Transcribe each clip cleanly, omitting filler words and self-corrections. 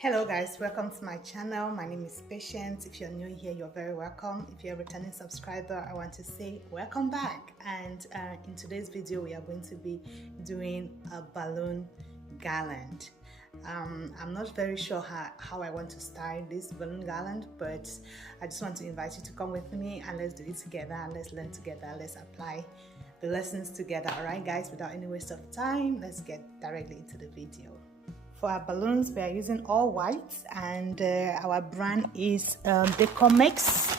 Hello guys, welcome to my channel. My name is Patience. If you're new here, you're very welcome. If you're a returning subscriber, I want to say welcome back. And in today's video we are going to be doing a balloon garland. I'm not very sure how I want to style this balloon garland, but I just want to invite you to come with me and let's do it together, let's learn together, let's apply the lessons together. Alright guys, without any waste of time, let's get directly into the video. For our balloons, we are using all white, and our brand is Decomex.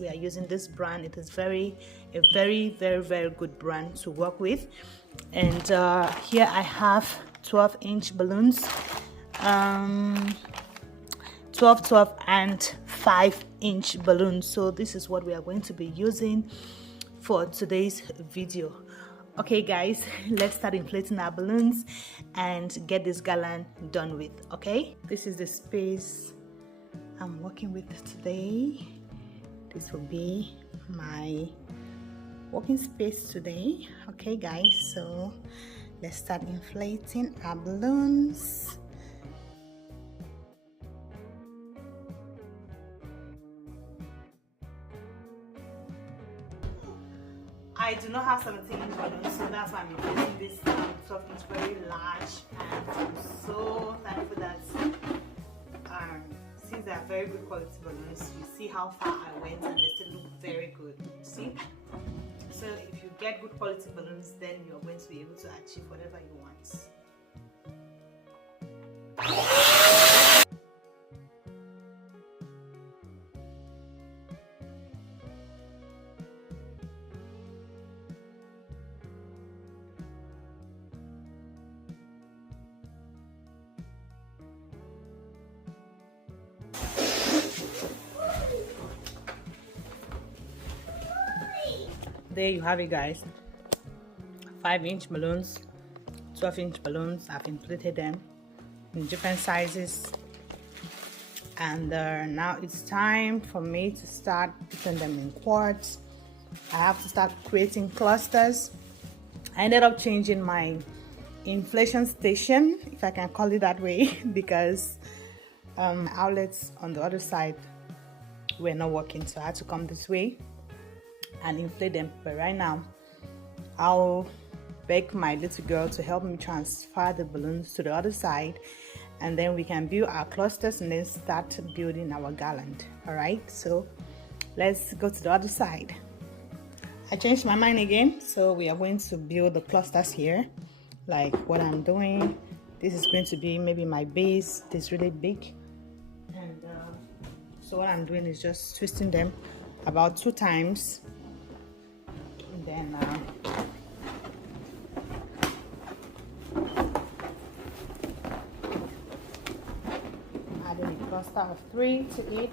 We are using this brand. It is a very good brand to work with. And here I have 12-inch balloons, 12, and 5-inch balloons. So this is what we are going to be using for today's video. Okay guys, let's start inflating our balloons and get this garland done with. Okay, this is the space I'm working with today. This will be my working space today. Okay guys, so let's start inflating our balloons. I do not have 17-inch balloons, so that's why I'm using this 12-inch, very large, and I'm so thankful that since they are very good quality balloons, you see how far I went and they still look very good. See? So if you get good quality balloons, then you're going to be able to achieve whatever you want. There you have it guys, 5-inch balloons, 12-inch balloons. I've inflated them in different sizes, and now it's time for me to start putting them in quarts. I have to start creating clusters. I ended up changing my inflation station, if I can call it that way, because outlets on the other side were not working, so I had to come this way and inflate them. But right now I'll beg my little girl to help me transfer the balloons to the other side, and then we can build our clusters and then start building our garland. All right, so let's go to the other side. I changed my mind again, so we are going to build the clusters here. Like what I'm doing, this is going to be maybe my base. This really big, and so what I'm doing is just twisting them about 2 times. Then adding a cluster of 3 to 8.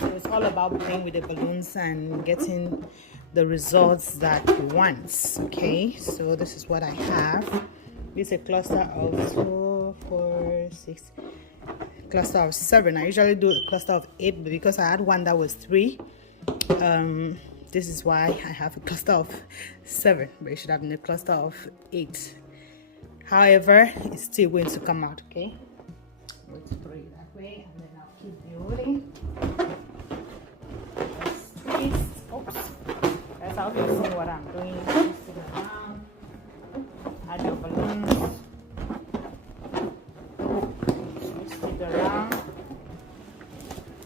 So it's all about playing with the balloons and getting the results that we want. Okay, so this is what I have. This is a cluster of 2, 4, 6, cluster of 7. I usually do a cluster of 8, but because I had one that was 3, this is why I have a cluster of 7, but it should have been a cluster of 8. However, it's still going to come out. Okay, let's throw it that way, and then I'll keep building. Just twist. Oops, that's how you see what I'm doing. Twist it around. Add your balloons. Twist it around.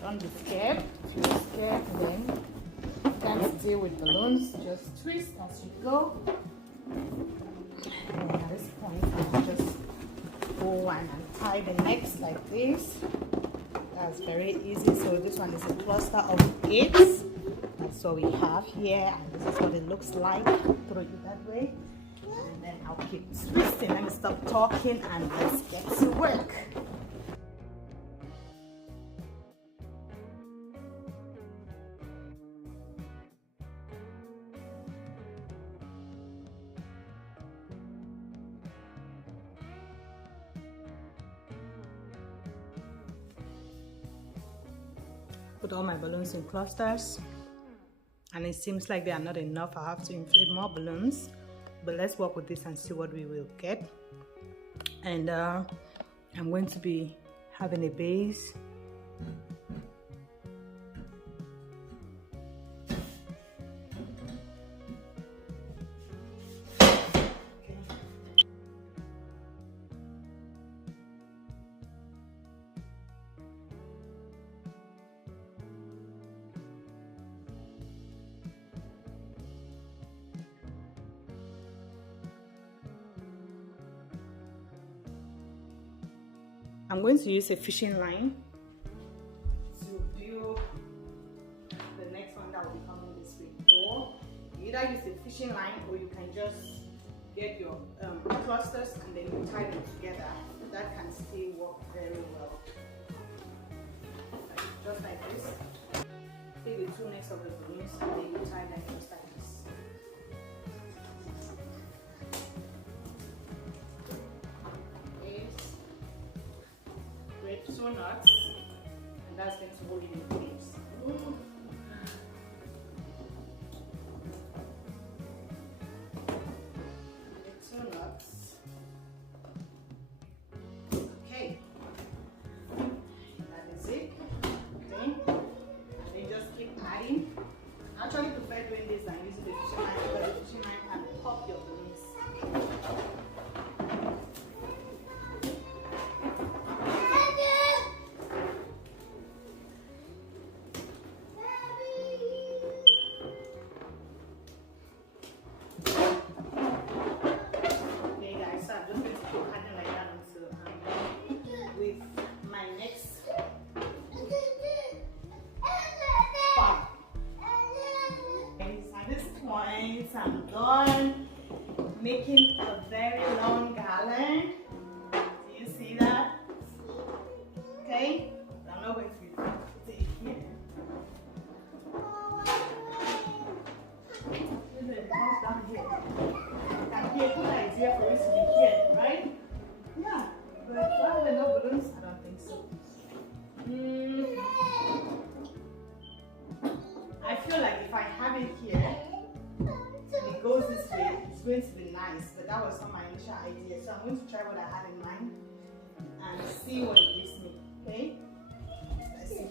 Don't be scared. Twist scared, and then can't stay with balloons, just twist as you go. And at this point I'll just go and tie the necks like this. That's very easy. So this one is a cluster of 8. That's what we have here, and this is what it looks like. Throw it that way, and then I'll keep twisting. Let me stop talking and let's get to work. Put all my balloons in clusters, and it seems like they are not enough. I have to inflate more balloons, but let's work with this and see what we will get. And I'm going to be having a base. I'm going to use a fishing line to build the next one that will be coming this week. Or you either use a fishing line, or you can just get your clusters and then you tie them together. That can still work very well. Just like this. Take the two next of the balloons and then you tie them just like this. Two knots, and that's going to hold it in place. Two knots. Okay, that is it. Okay, and then just keep adding. I actually prefer doing this than using the fishing line because the fishing line can pop your balloons. I'm done making a very long garland. Do you see that? Okay, I'm not going to put it here. It comes down here. And here, good idea for it to be here, right? Yeah, but do I have enough balloons? I don't think so. I feel like if I have it here, it goes this way, it's going to be nice, but that was not my initial idea. So I'm going to try what I had in mind and see what it gives me. Okay? Let's see.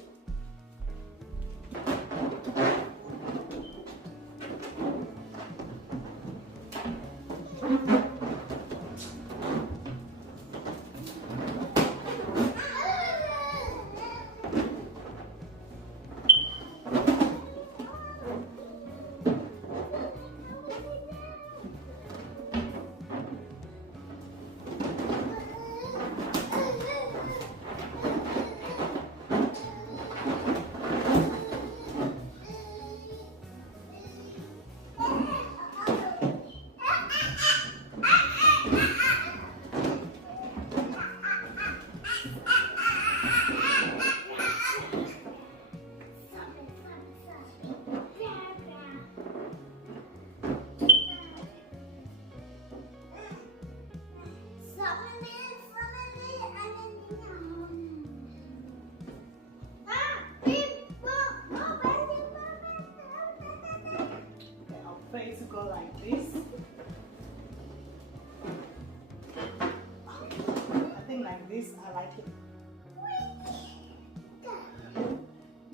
To go like this. I think like this, I like it.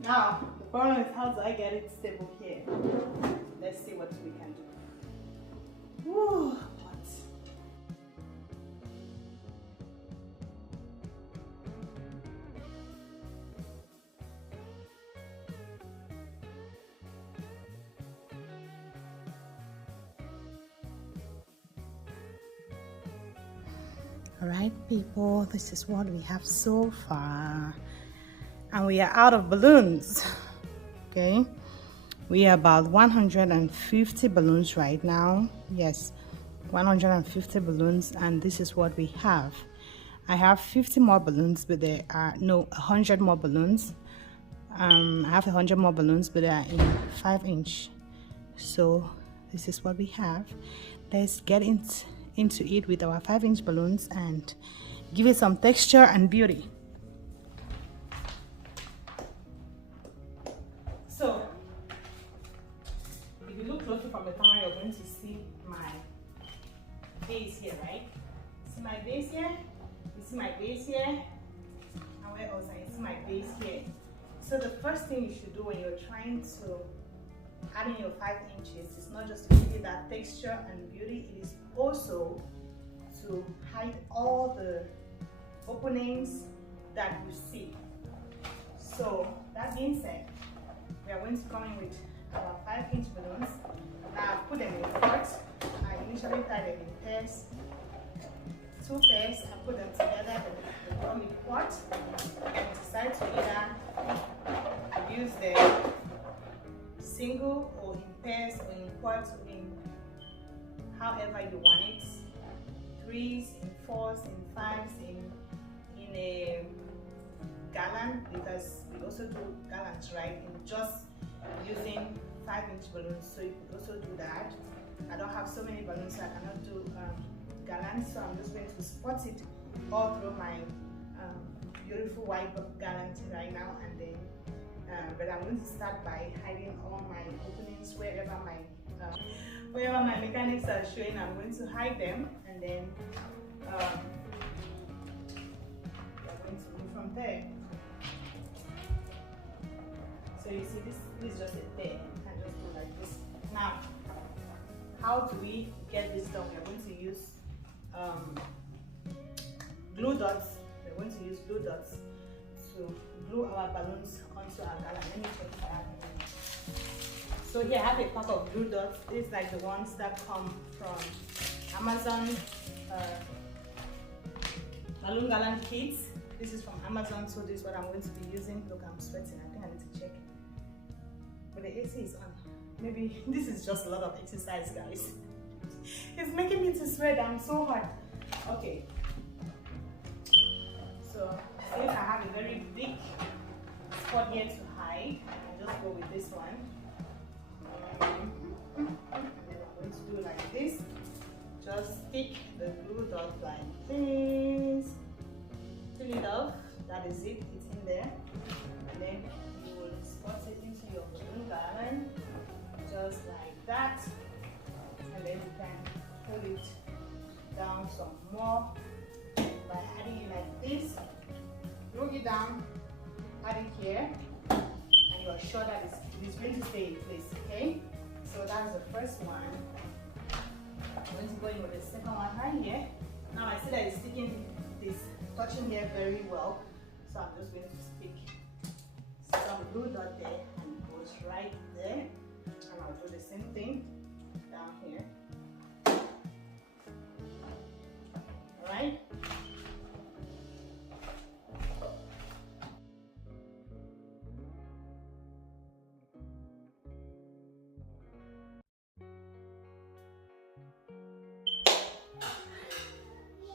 Now, the problem is how do I get it stable here? Let's see what we can do. Woo, Alright people, this is what we have so far, and we are out of balloons. Okay, we are about 150 balloons right now. Yes, 150 balloons, and this is what we have. I have 50 more balloons, but there are 100 more balloons. I have 100 more balloons, but they are in 5-inch. So this is what we have. Let's get into it with our 5-inch balloons and give it some texture and beauty. So if you look closely from the camera, you're going to see my base here, right? See my base here? You see my base here, and where else I see my base here. So the first thing you should do when you're trying to add in your 5 inches is not just to give it that texture and beauty, it is also to hide all the openings that you see. So that being said, we are going to come in with our 5-inch balloons. Now I've put them in parts. I initially tied them in pairs. 2 pairs, I put them together, they become a quart. You can decide to either use the single or in pairs or in quarts or in however you want it. 3s, in 4s, in 5s, in a garland, because we also do garlands, right? In just using 5-inch balloons, so you could also do that. I don't have so many balloons, so I cannot do garlands, so I'm just going to spot it all through my beautiful white garland right now, and then but I'm going to start by hiding all my openings wherever my mechanics are showing. I'm going to hide them, and then we're going to move from there. So you see, this is just a pair. You can just go like this. Now, how do we get this done? We're going to use glue dots. We're going to use glue dots to glue our balloons onto our garland. Let me check if I have any. So here I have a pack of glue dots. These are like the ones that come from Amazon Balloon Garland kits. This is from Amazon, so this is what I'm going to be using. Look, I'm sweating. I think I need to check. But the AC is on. Maybe this is just a lot of exercise, guys. It's making me to sweat. I'm so hot. Okay. So since I have a very big spot here to hide, I'll just go with this one. And then I'm going to do like this. Just stick the glue dot like this. Fill it up. That is it. It's in there. And then you will spot it into your balloon garland, just like that. And then you can pull it down some more by adding it like this. Glue it down, add it here, and you are sure that it is going to stay in place, okay? So that's the first one. I'm going to go in with the second one right here. Now I see that it's sticking, this touching here very well, so I'm just going to stick some glue dot there, and it goes right there. And I'll do the same thing down here. Alright?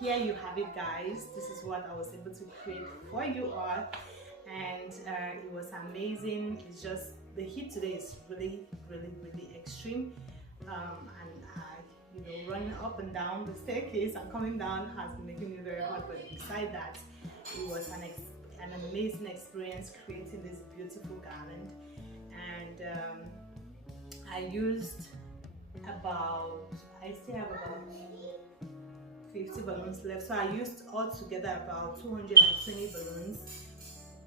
Here you have it, guys. This is what I was able to create for you all, and it was amazing. It's just the heat today is really extreme, and running up and down the staircase and coming down has been making me very hot. But beside that, it was an amazing experience creating this beautiful garland. And I used I still have about 50 balloons left, so I used altogether about 220 balloons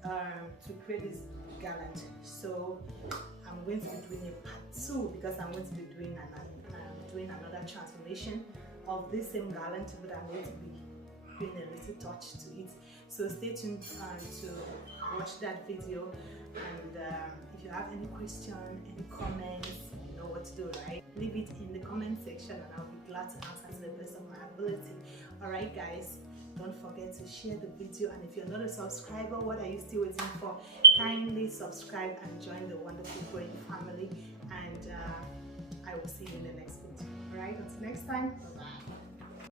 to create this garland. So I'm going to be doing a part 2, because I'm going to be doing another transformation of this same garland, but I'm going to be doing a little touch to it. So stay tuned to watch that video, and if you have any question, any comments, you know what to do, right? Leave it in the comment section, and I'll be glad to answer to the best of my ability. Alright guys, don't forget to share the video, and if you're not a subscriber, what are you still waiting for? Kindly subscribe and join the wonderful growing family, and I will see you in the next video. Alright, until next time, bye bye.